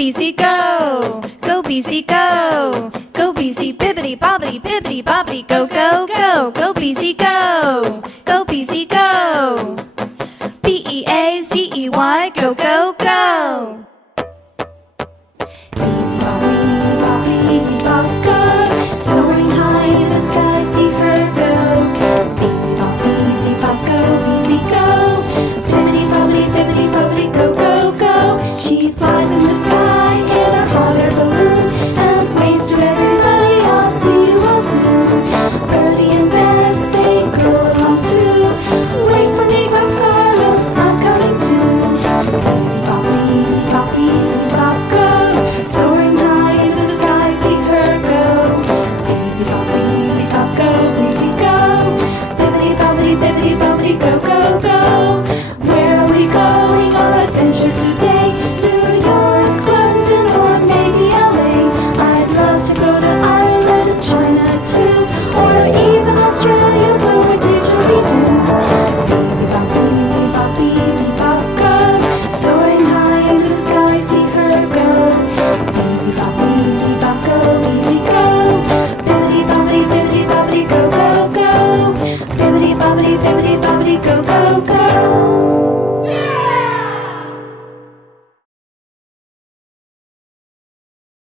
BC, go! Go BC, go! Go BC, bibbity bobbity bibbity bobbity, go, go, go! Go BC, go! Go BC, go! BEACEY, go, go, go! Easy bop, go, soaring high in the sky.